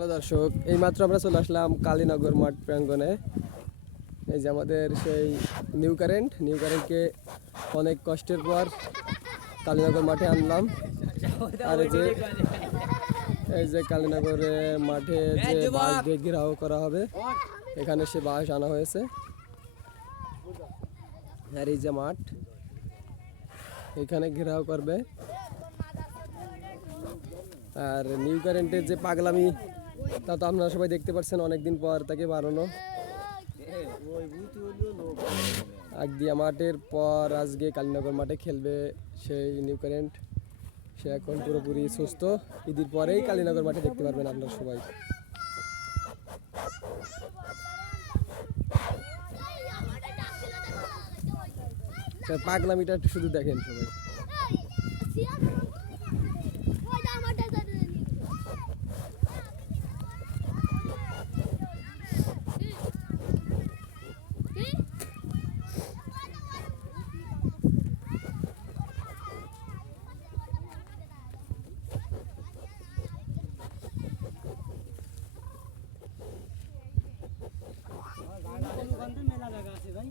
Hello দর্শক, এইমাত্র আমরা চলে আসলাম কালীনগর মাঠ প্রাঙ্গণে। এই যে আমাদের সেই নিউ কারেন্টকে অনেক কষ্টের পর কালীনগর মাঠে আনলাম। আর এই যে কালীনগরে মাঠে যে বাঁশ দিয়ে ঘেরাও করা হবে, এখানে সে বাঁশ আনা হয়েছে। আর এই যে মাঠ, এখানে ঘেরাও করবে। আর নিউ কারেন্টের যে পাগলামি, তা তো আপনারা সবাই দেখতে পাচ্ছেন, অনেকদিন পর তাকে বাড়ানো। আগদিয়া মাঠের পর আজকে কালীনগর মাঠে খেলবে সেই নিউ কারেন্ট। সে এখন পুরোপুরি সুস্থ। ঈদের পরেই কালীনগর মাঠে দেখতে পারবেন আপনারা সবাই। পাগলামিটা একটু শুধু দেখেন সবাই। মেলা জায়গা আছে ভাই।